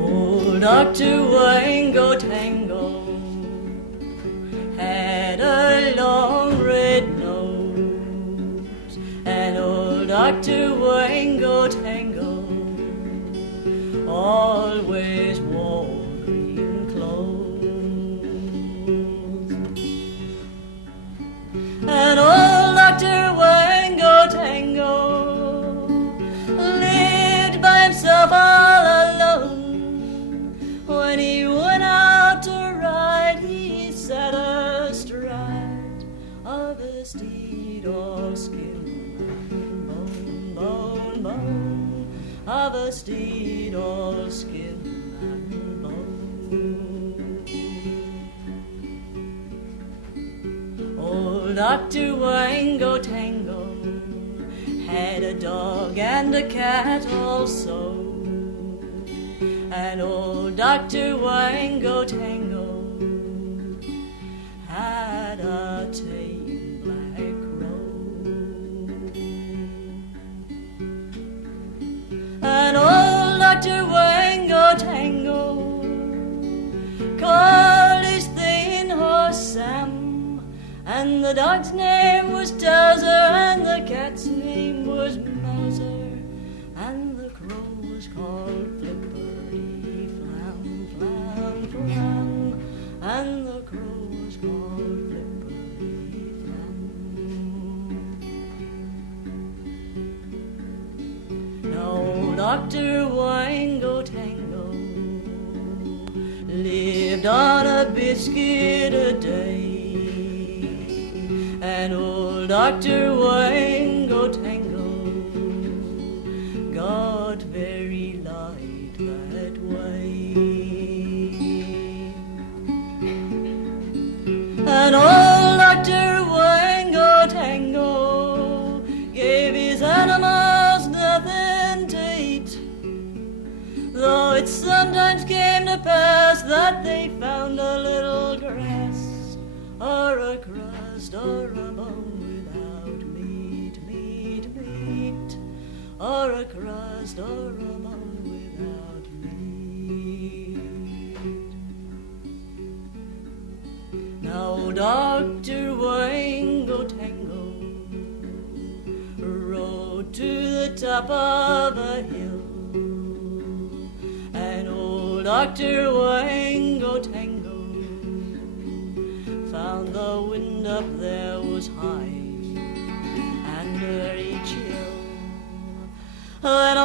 Old Dr. Wango Tango had a long red nose, and old Dr. Wango Tango always wore green clothes. And old Dr. Wango Tango lived by himself all alone. When he went out to ride, he sat astride of a steed all skin, bone, bone, bone, of a steed all skin and bone. Old Dr. Wango Tango had a dog and a cat also, and old Dr. Wango Tango had a tame black crow. And old Dr. Wango Tango called his thin horse Sam, and the dog's name was Towser, and the cat's name was Mouser, and the crow was called Flipperty Flam, Flam, Flam, and the crow was called Flipperty Flam. Now Dr. Wango Tango lived on a biscuit a day, and old Dr. Wango Tango got very light that way. And old Dr. Wango Tango gave his animals nothing to eat, though it sometimes came to pass that they found a little grass or a crust or a bone without meat, meat, meat, or a crust or a bone without meat. Now Dr. Wango Tango rode to the top of a hill, and old Dr. Wango Tango found the wind up there was high and very chill. And